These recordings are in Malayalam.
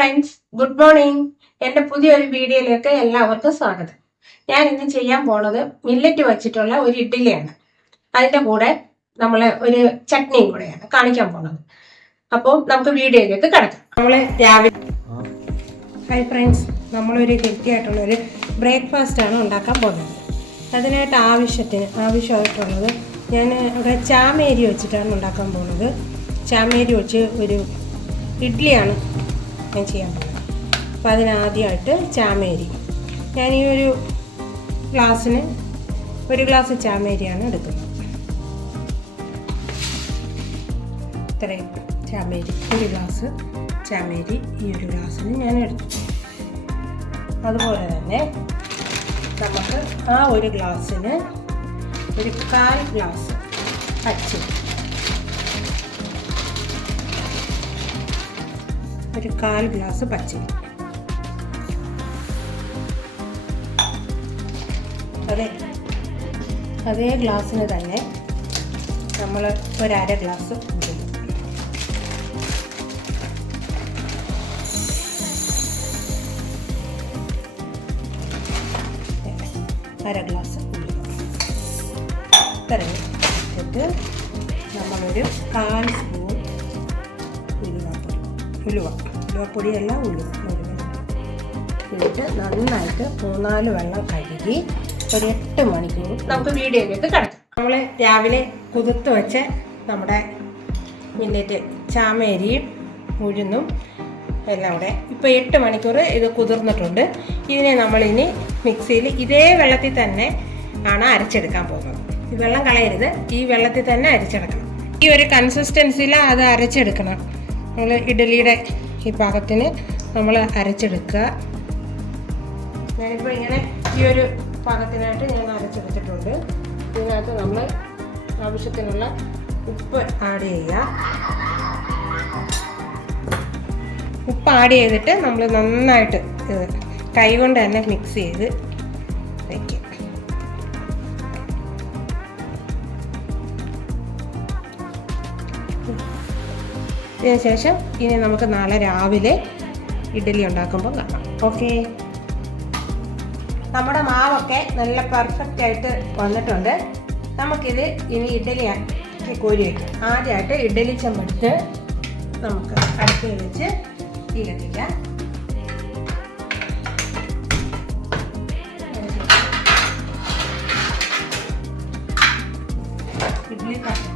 Friends, good morning. എൻ്റെ പുതിയൊരു വീഡിയോയിലേക്ക് എല്ലാവർക്കും സ്വാഗതം. ഞാൻ ഇന്ന് ചെയ്യാൻ പോണത് മില്ലറ്റ് വെച്ചിട്ടുള്ള ഒരു ഇഡ്ഡലിയാണ്. അതിൻ്റെ കൂടെ നമ്മൾ ഒരു ചട്നിയും കൂടെയാണ് കാണിക്കാൻ പോണത്. അപ്പോൾ നമുക്ക് വീഡിയോയിലേക്ക് കിടക്കാം. നമ്മൾ രാവിലെ ഹായ് ഫ്രണ്ട്സ്, നമ്മളൊരു ഹെൽത്തി ആയിട്ടുള്ളൊരു ബ്രേക്ക്ഫാസ്റ്റാണ് ഉണ്ടാക്കാൻ പോകുന്നത്. അതിനായിട്ട് ആവശ്യമായിട്ടുള്ളത് ഞാൻ ഇവിടെ ചാമേരി വെച്ചിട്ടാണ് ഉണ്ടാക്കാൻ പോകുന്നത്. ചാമേരി വെച്ച് ഒരു ഇഡ്ഡലിയാണ് ഞാൻ ചെയ്യാൻ പോകുന്നത്. അപ്പോൾ അതിനാദ്യമായിട്ട് ചാമേരി, ഞാൻ ഈ ഒരു ഗ്ലാസ്സിന് ഒരു ഗ്ലാസ് ചാമേരിയാണ് എടുക്കുന്നത്. ഇത്രയും ചാമേരി, ഒരു ഗ്ലാസ് ചാമേരി ഈ ഒരു ഗ്ലാസ്സിന് ഞാൻ എടുത്തു. അതുപോലെ തന്നെ നമുക്ക് ആ ഒരു ഗ്ലാസ്സിന് ഒരു 1/4 ഗ്ലാസ് പച്ചരി, ഒരു 1/4 ഗ്ലാസ് പച്ചരി, അതേ ഗ്ലാസ്സിന് തന്നെ നമ്മൾ ഒരു 1/2 ഗ്ലാസ് ഉള്ളി, അര ഗ്ലാസ് ഉള്ളി ഇട്ടിട്ട് നമ്മളൊരു 1/4 സ്പൂൺ ഉലുവപ്പൊടിയല്ല എന്നിട്ട് നന്നായിട്ട് 3-4 വെള്ളം കഴുകി ഒരു 8 മണിക്കൂർ നമുക്ക് വീഡിയോയിലേക്ക് കിടക്കാം. നമ്മൾ രാവിലെ കുതിർത്ത് വെച്ച നമ്മുടെ മില്ലറ്റ് ചാമേരിയും ഉഴുന്നും എല്ലാം കൂടെ ഇപ്പോൾ 8 മണിക്കൂർ ഇത് കുതിർന്നിട്ടുണ്ട്. ഇതിനെ നമ്മളിനി മിക്സിയിൽ ഇതേ വെള്ളത്തിൽ തന്നെ ആണ് അരച്ചെടുക്കാൻ പോകുന്നത്. ഈ വെള്ളം കളയരുത്, ഈ വെള്ളത്തിൽ തന്നെ അരച്ചെടുക്കണം. ഈ ഒരു കൺസിസ്റ്റൻസിയിൽ അത് അരച്ചെടുക്കണം. നമ്മൾ ഇഡ്ഡലിയുടെ ഈ പാകത്തിന് നമ്മൾ അരച്ചെടുക്കുക. ഞാനിപ്പോൾ ഇങ്ങനെ ഈ ഒരു പാകത്തിനായിട്ട് ഞാൻ അരച്ചെടുത്തിട്ടുണ്ട്. ഇതിനകത്ത് നമ്മൾ ആവശ്യത്തിനുള്ള ഉപ്പ് ആഡ് ചെയ്യുക. ഉപ്പ് ആഡ് ചെയ്തിട്ട് നമ്മൾ നന്നായിട്ട് കൈ കൊണ്ട് തന്നെ മിക്സ് ചെയ്ത് വയ്ക്കുക. ഇതിനുശേഷം ഇനി നമുക്ക് നാളെ രാവിലെ ഇഡ്ഡലി ഉണ്ടാക്കുമ്പോൾ കാണാം. ഓക്കെ, നമ്മുടെ മാവൊക്കെ നല്ല പെർഫെക്റ്റ് ആയിട്ട് വന്നിട്ടുണ്ട്. നമുക്കിത് ഇനി ഇഡ്ഡലി കോരി വയ്ക്കാം. ആദ്യമായിട്ട് ഇഡ്ഡലി ചെമ്പെടുത്ത് നമുക്ക് അടുപ്പിൽ വെച്ച് തീ കത്തിക്കാം. ഇഡ്ഡലി വയ്ക്കുക.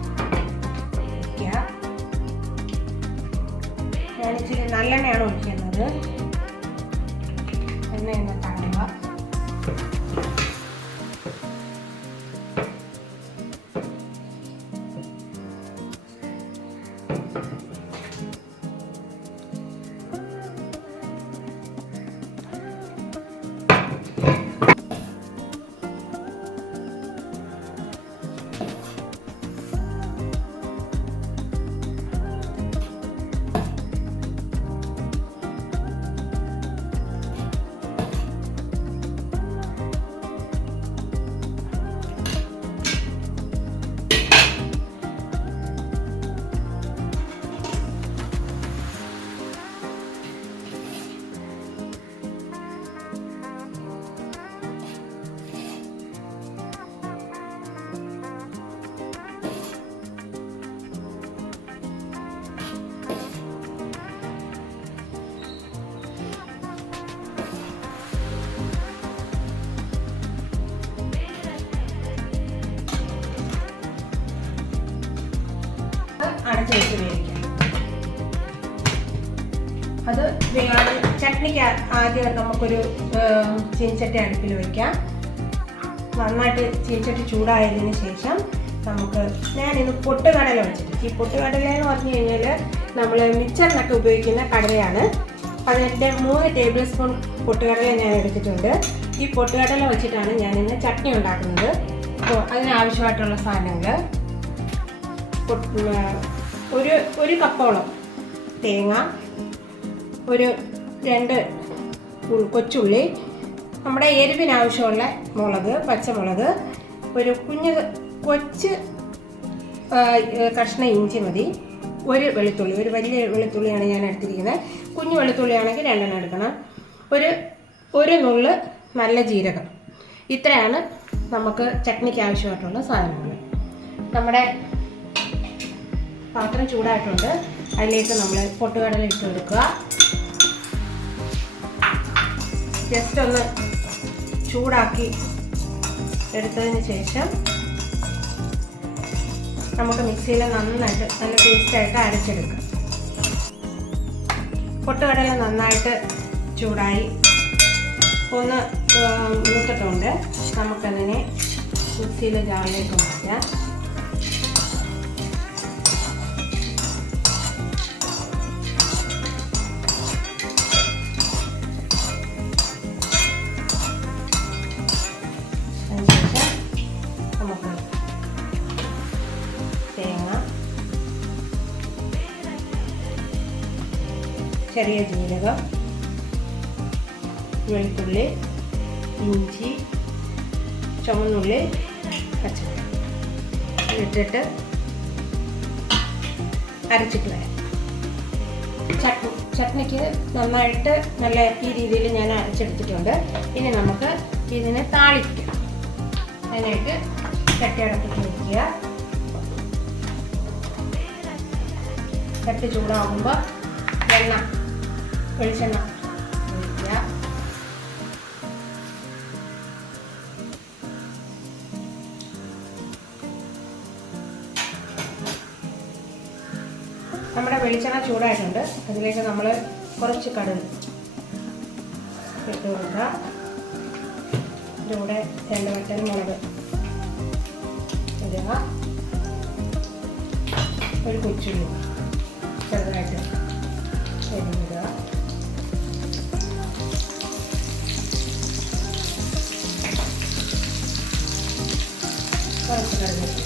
ഞാനിച്ചിരി നല്ലെണ്ണയാണ് ഒഴിക്കുന്നത്. എണ്ണ തടവുക. അടച്ച് വെച്ച് വേവിക്കാം. അത് ചട്നിക്ക് ആദ്യം നമുക്കൊരു ചീനച്ചട്ടി അടുപ്പിൽ വയ്ക്കാം. നന്നായിട്ട് ചീനച്ചട്ടി ചൂടായതിന് ശേഷം നമുക്ക് ഞാനിന്ന് പൊട്ടുകടല വെച്ചിട്ട്, ഈ പൊട്ടുകടല എന്ന് പറഞ്ഞു കഴിഞ്ഞാൽ നമ്മൾ മിച്ചറിനൊക്കെ ഉപയോഗിക്കുന്ന കടലയാണ്. അതിൻ്റെ 3 ടേബിൾ സ്പൂൺ പൊട്ടുകടല ഞാൻ എടുത്തിട്ടുണ്ട്. ഈ പൊട്ടുകടല വെച്ചിട്ടാണ് ഞാനിന്ന് ചട്നി ഉണ്ടാക്കുന്നത്. അപ്പോൾ അതിനാവശ്യമായിട്ടുള്ള സാധനങ്ങൾ ഒരു കപ്പോളം തേങ്ങ, ഒരു 2 കൊച്ചുള്ളി, നമ്മുടെ എരിവിനാവശ്യമുള്ള മുളക്, പച്ചമുളക്, ഒരു കൊച്ച് കഷ്ണം ഇഞ്ചി മതി, ഒരു വെളുത്തുള്ളി, ഒരു വലിയ വെളുത്തുള്ളിയാണ് ഞാൻ എടുത്തിരിക്കുന്നത്. കുഞ്ഞു വെളുത്തുള്ളിയാണെങ്കിൽ 2 എണ്ണം എടുക്കണം. ഒരു നുള്ള് നല്ല ജീരകം. ഇത്രയാണ് നമുക്ക് ചട്നിക്ക് ആവശ്യമായിട്ടുള്ള സാധനങ്ങൾ. നമ്മുടെ പാത്രം ചൂടായിട്ടുണ്ട്. അതിലേക്ക് നമ്മൾ പൊട്ടുകടല ഇട്ട് കൊടുക്കുക. ജസ്റ്റ് ഒന്ന് ചൂടാക്കി എടുത്തതിന് ശേഷം നമുക്ക് മിക്സിയിൽ നന്നായിട്ട് നല്ല ടേസ്റ്റായിട്ട് അരച്ചെടുക്കാം. പൊട്ടുകടല നന്നായിട്ട് ചൂടായി ഒന്ന് മൂത്തിട്ടുണ്ട്. നമുക്കതിനെ മിക്സിയിലെ ജാറിലേക്ക് മാറ്റാം. നമുക്ക് തേങ്ങ, ചെറിയ ജീരകം, വെളുത്തുള്ളി, ഇഞ്ചി, ചുവന്നുള്ളി, പച്ചമുളക് ഇട്ടിട്ട് അരച്ചിട്ട് വരാം. ചട്നിക്ക് നന്നായിട്ട് നല്ല ഈ രീതിയിൽ ഞാൻ അരച്ചെടുത്തിട്ടുണ്ട്. ഇനി നമുക്ക് ഇതിനെ താളിക്കാം. അതിനായിട്ട് ചട്ടി അടപ്പിച്ച് വയ്ക്കുക. ചട്ടി ചൂടാകുമ്പോൾ വെളിച്ചെണ്ണ ഒഴിക്കുക. നമ്മുടെ വെളിച്ചെണ്ണ ചൂടായിട്ടുണ്ട്. അതിലേക്ക് നമ്മൾ കുറച്ച് കടുക് ഇട്ട് കൊടുക്കുക. ഇതിൻ്റെ കൂടെ 2 വറ്റൽ മുളക് ഇടുക. ഒരു കൊച്ചുള്ളി ചെറുതായിട്ട് ഇടുക. കുറച്ച് കടുക്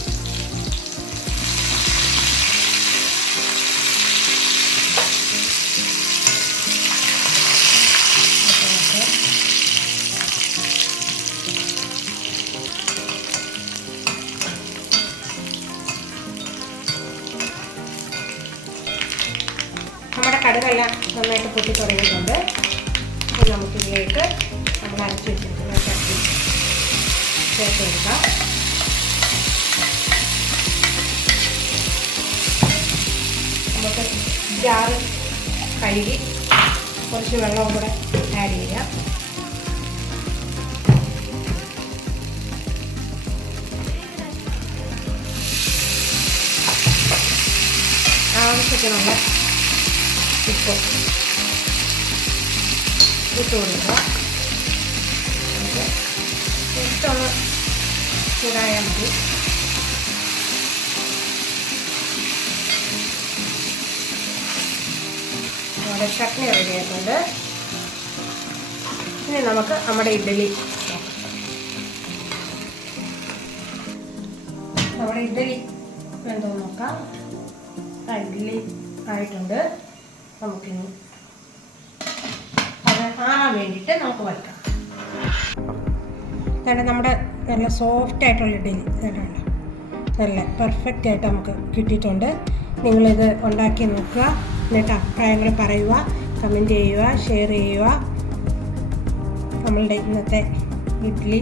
നമ്മുടെ കടുകെല്ലാം നന്നായിട്ട് പൊട്ടി തുടങ്ങിയിട്ടുണ്ട്. അപ്പോൾ നമുക്കിതിലേക്ക് നമ്മൾ അരച്ച് വെച്ചിരിക്കുന്ന ചട്നി ചേർത്ത് കൊടുക്കാം. നമുക്ക് ജാറ് കഴുകി കുറച്ച് വെള്ളവും കൂടെ ആഡ് ചെയ്യാം. ആവശ്യത്തിനുള്ള ഉപ്പ് ഇട്ട് കൊടുക്കുക. ജസ്റ്റൊന്ന് ചൂടായാൽ മതി. നമ്മുടെ ചട്നി റെഡിയായിട്ടുണ്ട്. ഇനി നമുക്ക് നമ്മുടെ ഇഡ്ഡലി എന്തോ നോക്കാം. ഇഡ്ഡലി ആയിട്ടുണ്ട്. നമുക്കിനി അത് ആറാൻ വേണ്ടിയിട്ട് നമുക്ക് വയ്ക്കാം. കാരണം നമ്മുടെ നല്ല സോഫ്റ്റ് ആയിട്ടുള്ള ഇഡ്ഡലി ഇതാണ്. നല്ല പെർഫെക്റ്റ് ആയിട്ട് നമുക്ക് കിട്ടിയിട്ടുണ്ട്. നിങ്ങളിത് ഉണ്ടാക്കി നോക്കുക. എന്നിട്ട് അഭിപ്രായങ്ങൾ പറയുക, കമൻറ്റ് ചെയ്യുക, ഷെയർ ചെയ്യുക. നമ്മളുടെ ഇന്നത്തെ ഇഡ്ഡലി